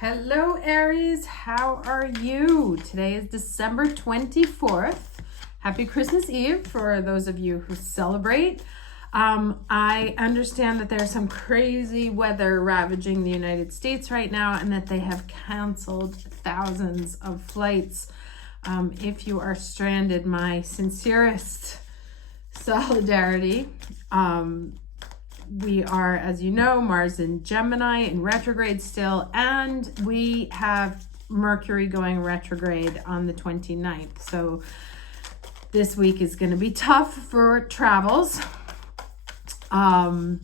Hello, Aries. How are you? Today is December 24th. Happy Christmas Eve for those of you who celebrate. I understand that there's some crazy weather ravaging the United States right now and that they have canceled thousands of flights. If you are stranded, my sincerest solidarity. We are, as you know, Mars in Gemini in retrograde still, and we have Mercury going retrograde on the 29th. So this week is going to be tough for travels. That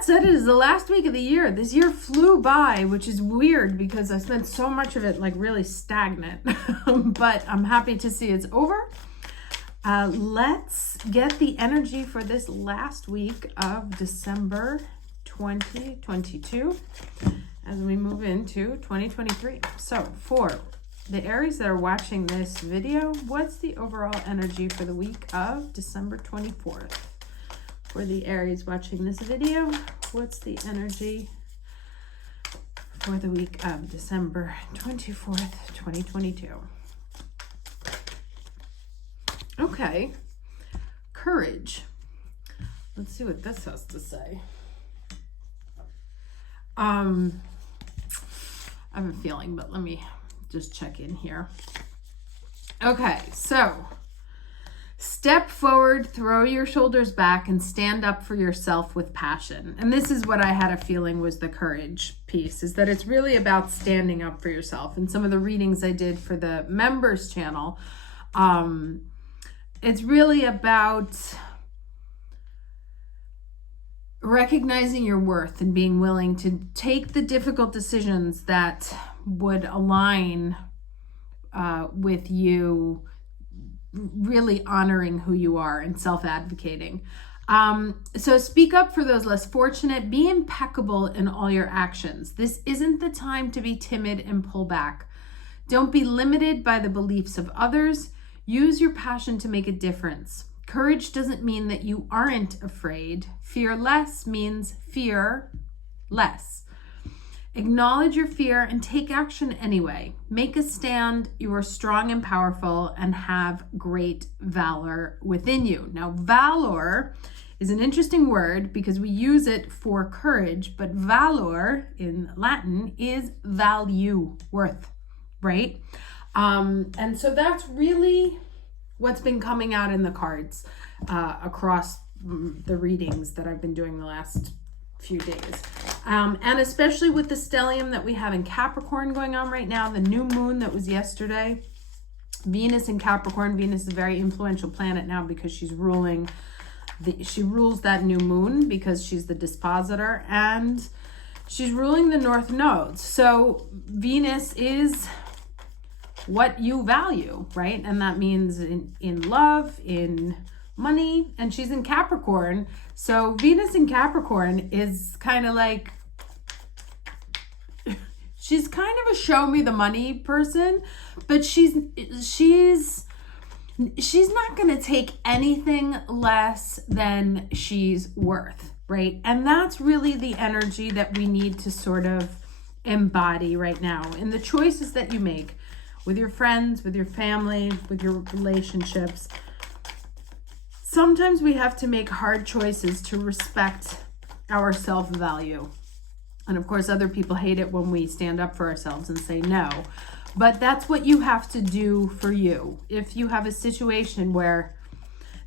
said, it is the last week of the year. This year flew by, which is weird because I spent so much of it like really stagnant, but I'm happy to see it's over. Let's get the energy for this last week of December 2022 as we move into 2023. So for the Aries that are watching this video, what's the overall energy for the week of December 24th? For the Aries watching this video, what's the energy for the week of December 24th, 2022? Okay, courage. Let's see what this has to say. I have a feeling, but let me just check in here. Okay, so step forward, throw your shoulders back, and stand up for yourself with passion. And this is what I had a feeling was the courage piece, is that it's really about standing up for yourself. And some of the readings I did for the members channel, it's really about recognizing your worth and being willing to take the difficult decisions that would align with you really honoring who you are and self-advocating. So speak up for those less fortunate. Be impeccable in all your actions. This isn't the time to be timid and pull back. Don't be limited by the beliefs of others. Use your passion to make a difference. Courage doesn't mean that you aren't afraid. Fear less means fear less. Acknowledge your fear and take action anyway. Make a stand. You are strong and powerful and have great valor within you. Now, valor is an interesting word because we use it for courage, but valor in Latin is value, worth, right? And so that's really what's been coming out in the cards across the readings that I've been doing the last few days. And especially with the stellium that we have in Capricorn going on right now, the new moon that was yesterday, Venus in Capricorn. Venus is a very influential planet now because she's ruling, she rules that new moon because she's the dispositor and she's ruling the north nodes. So Venus is what you value, right? And that means in love, in money, and she's in Capricorn. So Venus in Capricorn is kind of like, she's kind of a show me the money person, but she's not going to take anything less than she's worth, right? And that's really the energy that we need to sort of embody right now in the choices that you make with your friends, with your family, with your relationships. Sometimes we have to make hard choices to respect our self-value. And of course, other people hate it when we stand up for ourselves and say no. But that's what you have to do for you. If you have a situation where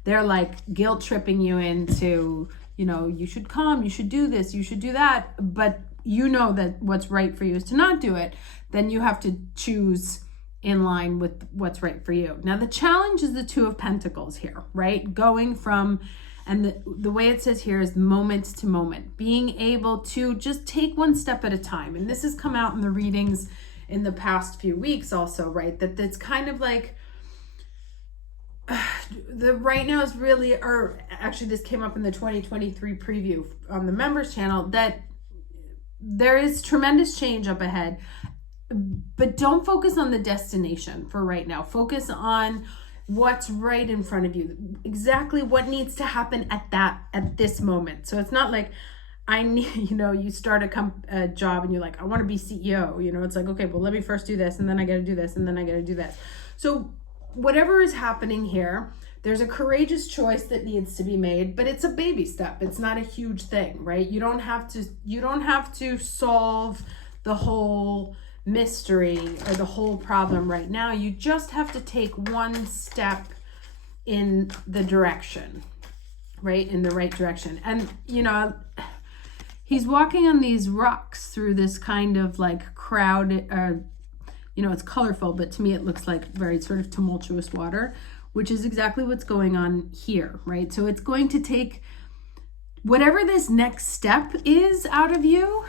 they're like guilt tripping you into, you know, you should come, you should do this, you should do that, but you know that what's right for you is to not do it, then you have to choose in line with what's right for you. Now, the challenge is the Two of Pentacles here, right? Going from, and the way it says here is moment to moment, being able to just take one step at a time. And this has come out in the readings in the past few weeks also, right? That it's kind of like, the right now is really, or actually this came up in the 2023 preview on the members channel, that there is tremendous change up ahead. But don't focus on the destination for right now. Focus on what's right in front of you, exactly what needs to happen at this moment. So it's not like I need, you start a job and you're like, I want to be CEO. It's like, okay, well, let me first do this, and then I got to do this, and then I got to do this. So whatever is happening here, there's a courageous choice that needs to be made, but it's a baby step. It's not a huge thing, right? You don't have to solve the whole mystery or the whole problem right now. You just have to take one step in the direction, right? In the right direction. And, he's walking on these rocks through this kind of like crowded, it's colorful, but to me it looks like very sort of tumultuous water, which is exactly what's going on here, right? So it's going to take whatever this next step is out of you.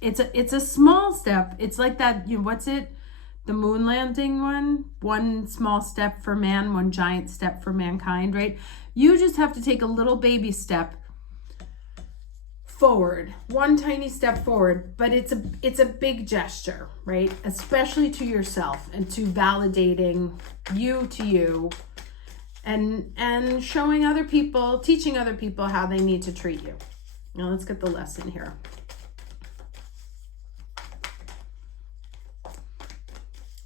It's a small step. It's like that, what's it? The moon landing one small step for man, one giant step for mankind, right? You just have to take a little baby step forward, one tiny step forward, but it's a big gesture, right? Especially to yourself and to validating you to you, and showing other people, teaching other people how they need to treat you. Now let's get the lesson here.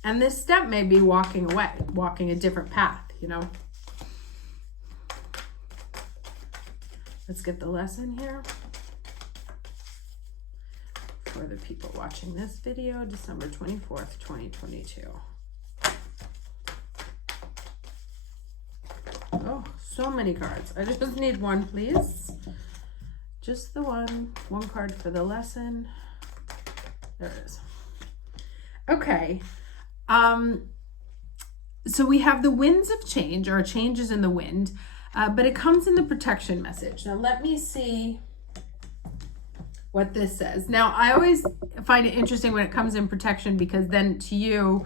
And this step may be walking away, walking a different path, Let's get the lesson here. For the people watching this video, December 24th, 2022. Oh, so many cards. I just need one, please. Just the one card for the lesson. There it is. Okay. So we have the winds of change, or changes in the wind, but it comes in the protection message. Now let me see what this says. Now I always find it interesting when it comes in protection, because then to you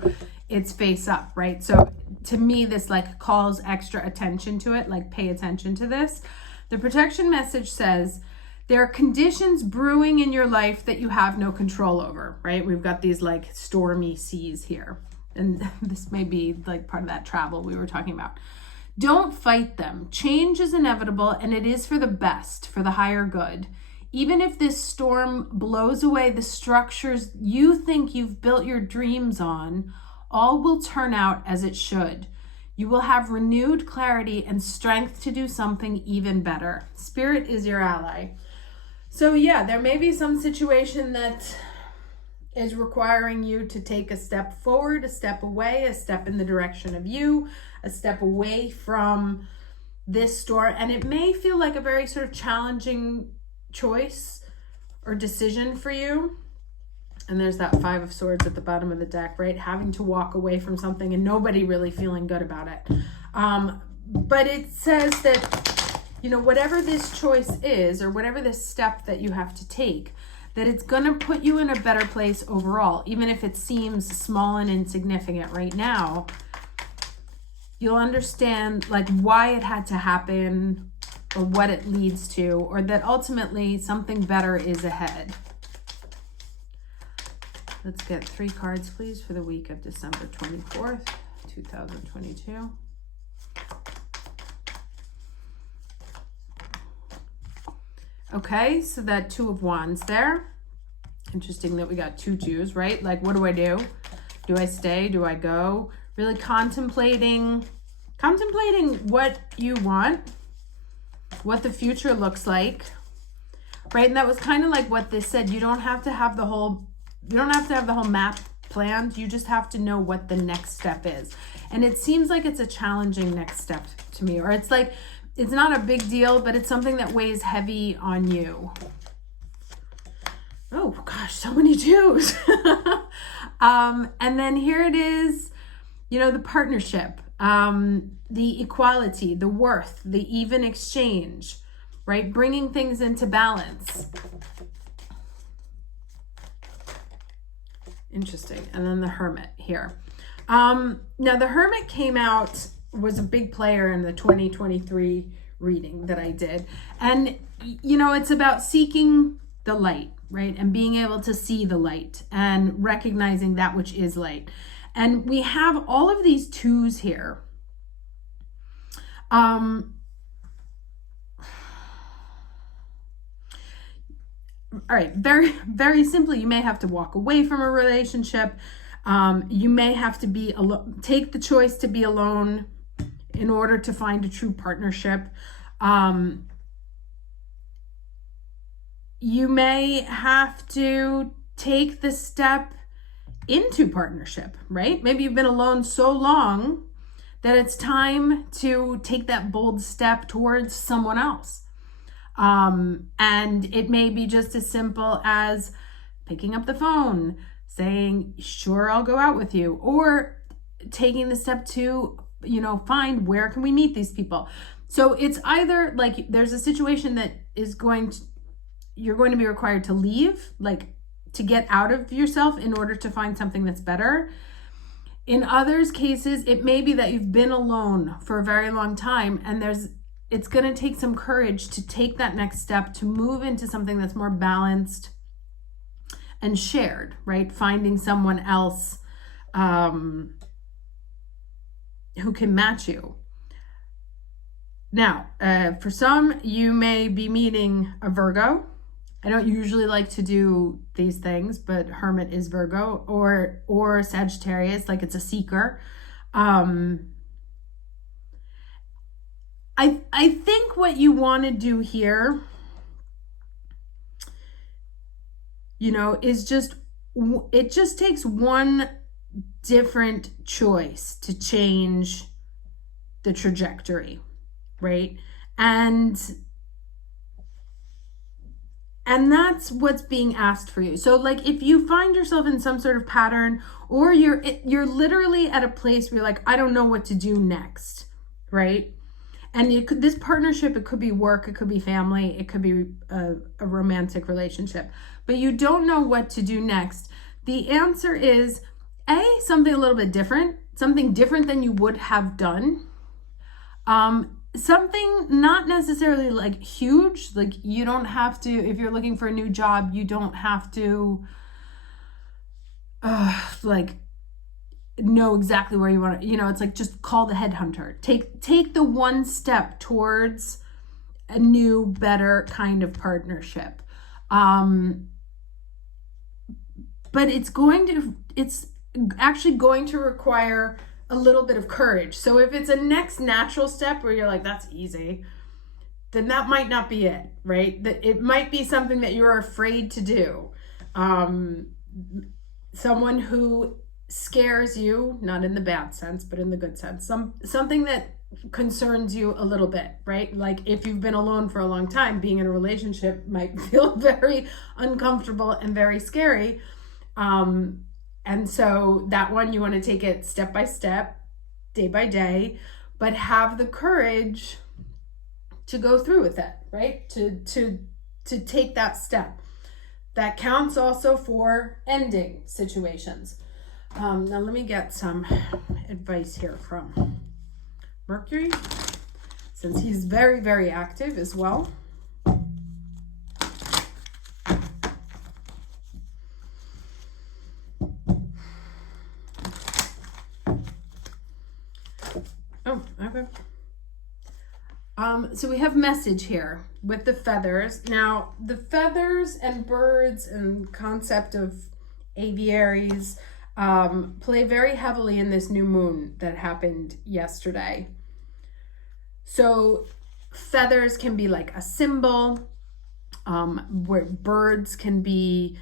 it's face up, right? So to me this like calls extra attention to it, like pay attention to this. The protection message says, there are conditions brewing in your life that you have no control over, right? We've got these like stormy seas here. And this may be like part of that travel we were talking about. Don't fight them. Change is inevitable, and it is for the best, for the higher good. Even if this storm blows away the structures you think you've built your dreams on, all will turn out as it should. You will have renewed clarity and strength to do something even better. Spirit is your ally. So yeah, there may be some situation that is requiring you to take a step forward, a step away, a step in the direction of you, a step away from this storm. And it may feel like a very sort of challenging choice or decision for you. And there's that 5 of Swords at the bottom of the deck, right? Having to walk away from something and nobody really feeling good about it. But it says that, whatever this choice is, or whatever this step that you have to take, that it's going to put you in a better place overall. Even if it seems small and insignificant right now, you'll understand like why it had to happen, or what it leads to, or that ultimately something better is ahead. Let's get 3 cards, please, for the week of December 24th, 2022. Okay, so that 2 of Wands there. Interesting that we got 2 2s, right? Like, what do I do? Do I stay? Do I go? Really contemplating what you want, what the future looks like, right? And that was kind of like what this said. You don't have to have the whole map planned. You just have to know what the next step is. And it seems like it's a challenging next step to me, or it's like, it's not a big deal, but it's something that weighs heavy on you. Oh gosh, so many 2s. And then here it is, the partnership, the equality, the worth, the even exchange, right? Bringing things into balance. Interesting. And then the Hermit here. Now the Hermit came out, was a big player in the 2023 reading that I did. And, it's about seeking the light, right? And being able to see the light and recognizing that which is light. And we have all of these 2s here. all right, very, very simply, you may have to walk away from a relationship. You may have to be alone, take the choice to be alone in order to find a true partnership. You may have to take the step into partnership, right? Maybe you've been alone so long that it's time to take that bold step towards someone else. And it may be just as simple as picking up the phone, saying, sure, I'll go out with you, or taking the step to, find where can we meet these people. So it's either like there's a situation that is you're going to be required to leave, like to get out of yourself in order to find something that's better. In others cases, it may be that you've been alone for a very long time, and it's going to take some courage to take that next step to move into something that's more balanced and shared, right? Finding someone else who can match you. Now, for some, you may be meeting a Virgo. I don't usually like to do these things, but Hermit is Virgo, or Sagittarius, like it's a seeker. I think what you want to do here, is it just takes one different choice to change the trajectory, right? And that's what's being asked for you. So like if you find yourself in some sort of pattern, or you're literally at a place where you're like, I don't know what to do next, right? And this partnership, it could be work, it could be family, it could be a romantic relationship, but you don't know what to do next. The answer is something a little bit different, something different than you would have done. Something not necessarily like huge, like you don't have to, if you're looking for a new job, you don't have to like know exactly where you want to, it's like just call the headhunter. Take the one step towards a new, better kind of partnership. But it's actually going to require a little bit of courage. So if it's a next natural step where you're like, that's easy, then that might not be it, right? That it might be something that you're afraid to do. Someone who scares you, not in the bad sense, but in the good sense. Something that concerns you a little bit, right? Like if you've been alone for a long time, being in a relationship might feel very uncomfortable and very scary. And so that one, you want to take it step by step, day by day, but have the courage to go through with it, right? To take that step. That counts also for ending situations. Now let me get some advice here from Mercury, since he's very, very active as well. Oh, okay. So we have message here with the feathers. Now, the feathers and birds and concept of aviaries play very heavily in this new moon that happened yesterday. So feathers can be like a symbol, where birds can be,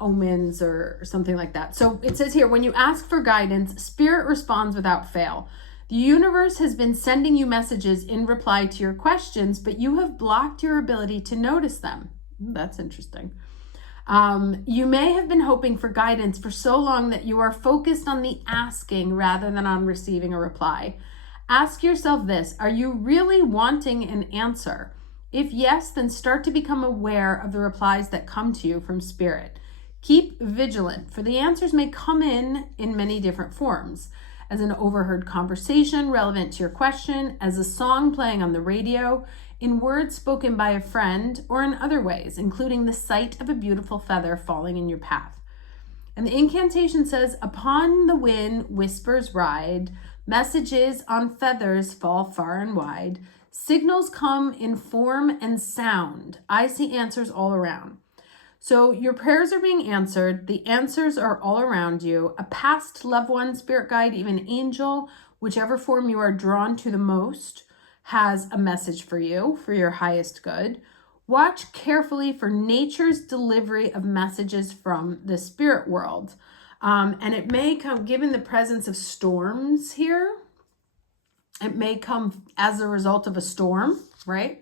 omens or something like that. So it says here, when you ask for guidance, spirit responds without fail. The universe has been sending you messages in reply to your questions, but you have blocked your ability to notice them. That's interesting. You may have been hoping for guidance for so long that you are focused on the asking rather than on receiving a reply. Ask yourself this: are you really wanting an answer? If yes, then start to become aware of the replies that come to you from spirit. Keep vigilant, for the answers may come in many different forms. As an overheard conversation relevant to your question, as a song playing on the radio, in words spoken by a friend, or in other ways, including the sight of a beautiful feather falling in your path. And the incantation says, upon the wind whispers ride, messages on feathers fall far and wide, Signals come in form and sound. I see answers all around. So your prayers are being answered. The answers are all around you. A past loved one, spirit guide, even angel, whichever form you are drawn to the most, has a message for you, for your highest good. Watch carefully for nature's delivery of messages from the spirit world. And it may come, given the presence of storms here, it may come as a result of a storm, right?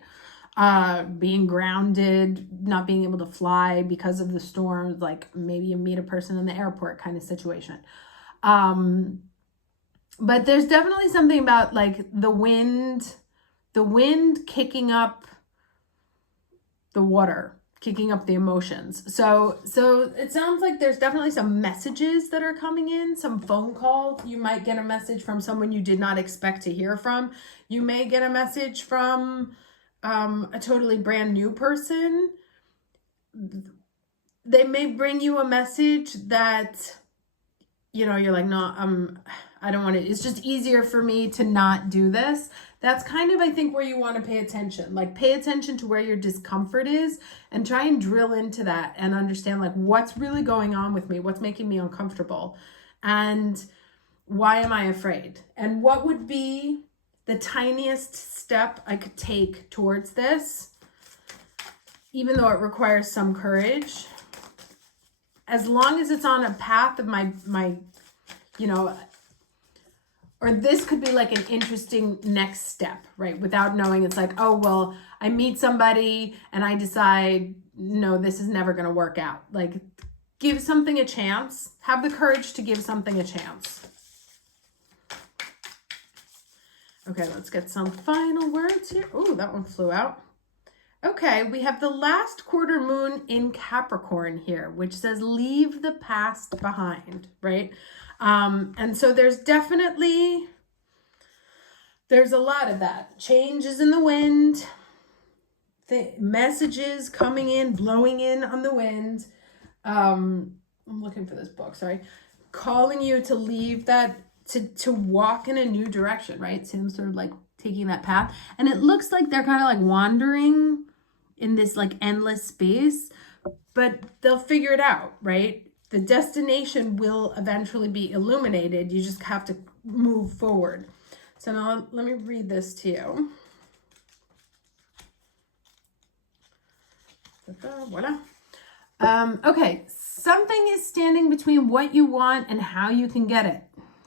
Being grounded, not being able to fly because of the storms, like maybe you meet a person in the airport kind of situation. But there's definitely something about like the wind kicking up the water, kicking up the emotions. So it sounds like there's definitely some messages that are coming in, some phone call. You might get a message from someone you did not expect to hear from. You may get a message from a totally brand new person. They may bring you a message that, you're like, no, I don't want to, it's just easier for me to not do this. That's kind of, I think, where you want to pay attention. Like, pay attention to where your discomfort is and try and drill into that and understand, like, what's really going on with me? What's making me uncomfortable? And why am I afraid? And what would be the tiniest step I could take towards this, even though it requires some courage, as long as it's on a path of my or this could be like an interesting next step, right? Without knowing, it's like, oh, well, I meet somebody and I decide, no, this is never going to work out. Like, give something a chance. Have the courage to give something a chance. Okay, let's get some final words here. Oh, that one flew out. Okay, we have the last quarter moon in Capricorn here, which says leave the past behind, right? And so there's a lot of that. Changes in the wind, the messages coming in, blowing in on the wind. I'm looking for this book, sorry. Calling you to leave that, to walk in a new direction, right? Seems sort of like taking that path. And it looks like they're kind of like wandering in this like endless space, but they'll figure it out, right? The destination will eventually be illuminated. You just have to move forward. So now let me read this to you. Voila. Okay, something is standing between what you want and how you can get it.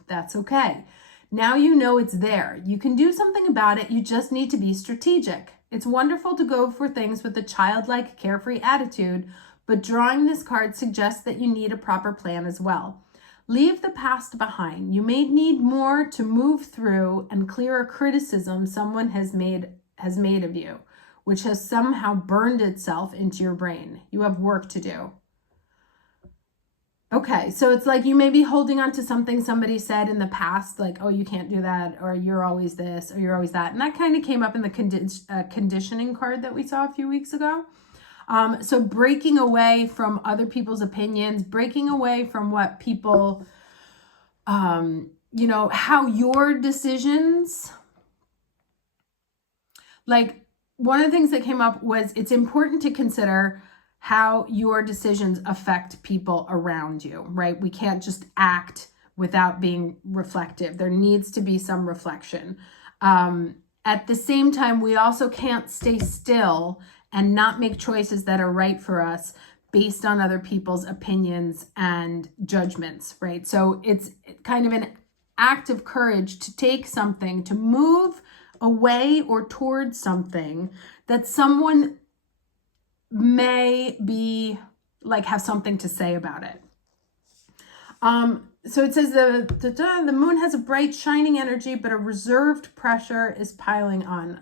That's okay. Now you know it's there. You can do something about it. You just need to be strategic. It's wonderful to go for things with a childlike, carefree attitude, but drawing this card suggests that you need a proper plan as well. Leave the past behind. You may need more to move through and clear a criticism someone has made of you, which has somehow burned itself into your brain. You have work to do. Okay, so it's like you may be holding on to something somebody said in the past, like, oh, you can't do that, or you're always this, or you're always that. And that kind of came up in the conditioning card that we saw a few weeks ago. So breaking away from other people's opinions, breaking away from what people, how your decisions, like one of the things that came up was it's important to consider how your decisions affect people around you, right? We can't just act without being reflective. There needs to be some reflection. At the same time, we also can't stay still and not make choices that are right for us based on other people's opinions and judgments, right? So it's kind of an act of courage to take something, to move away or towards something that someone may be like have something to say about it. So it says the moon has a bright shining energy, but a reserved pressure is piling on.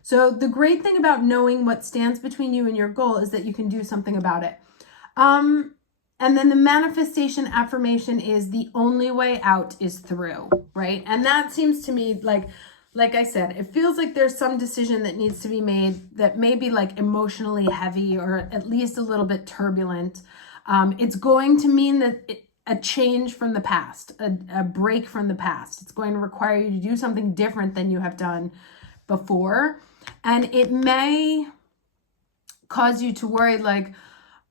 So the great thing about knowing what stands between you and your goal is that you can do something about it. And then the manifestation affirmation is the only way out is through, right? And that seems to me like I said, it feels like there's some decision that needs to be made that may be like emotionally heavy or at least a little bit turbulent. It's going to mean that a change from the past, a break from the past. It's going to require you to do something different than you have done before. And it may cause you to worry, like,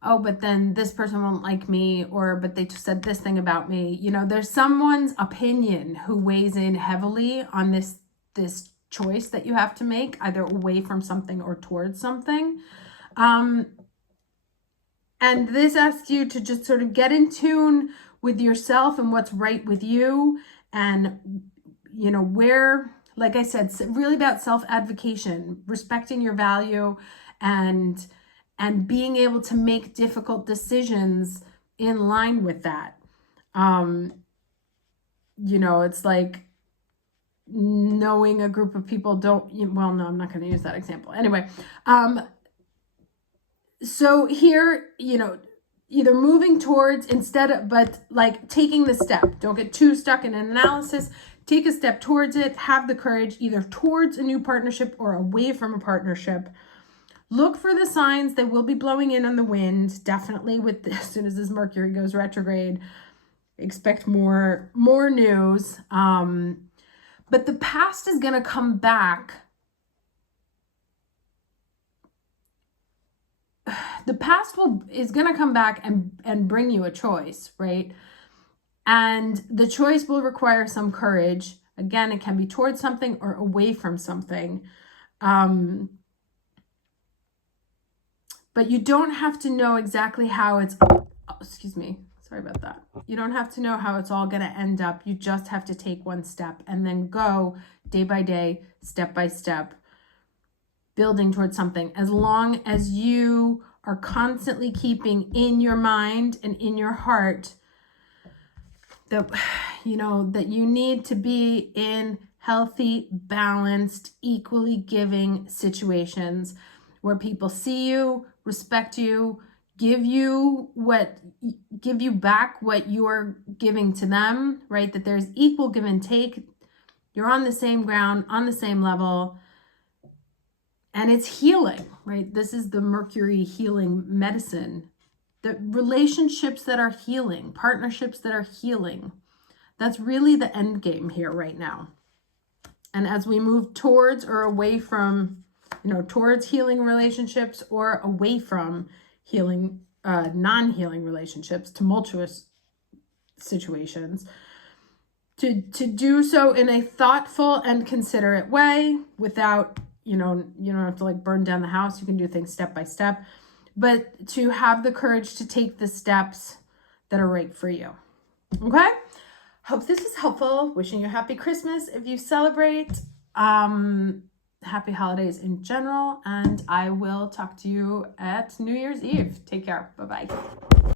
oh, but then this person won't like me, or but they said this thing about me. You know, there's someone's opinion who weighs in heavily on this choice that you have to make, either away from something or towards something. And this asks you to just sort of get in tune with yourself and what's right with you. And, you know, where, like I said, it's really about self-advocation, respecting your value and being able to make difficult decisions in line with that. You know, it's like knowing a group of people well, no, I'm not going to use that example. Anyway, so here, you know, either moving towards but like taking the step. Don't get too stuck in an analysis. Take a step towards it. Have the courage either towards a new partnership or away from a partnership. Look for the signs. They will be blowing in on the wind. Definitely as soon as this Mercury goes retrograde, expect more news. But the past is going to come back. The past is going to come back and bring you a choice, right? And the choice will require some courage. Again, it can be towards something or away from something. But you don't have to know exactly how it's, sorry about that. You don't have to know how it's all going to end up. You just have to take one step and then go day by day, step by step, building towards something. As long as you are constantly keeping in your mind and in your heart that, you know, that you need to be in healthy, balanced, equally giving situations where people see you, respect you, give you back what you're giving to them, right? That there's equal give and take. You're on the same ground, on the same level. And it's healing, right? This is the Mercury healing medicine. The relationships that are healing, partnerships that are healing. That's really the end game here right now. And as we move towards or away from, you know, towards healing relationships or away from healing, non-healing relationships, tumultuous situations, to do so in a thoughtful and considerate way without, you don't have to like burn down the house. You can do things step by step, but to have the courage to take the steps that are right for you. Okay. Hope this is helpful. Wishing you a happy Christmas if you celebrate. Happy holidays in general. And I will talk to you at New Year's Eve. Take care. Bye-bye.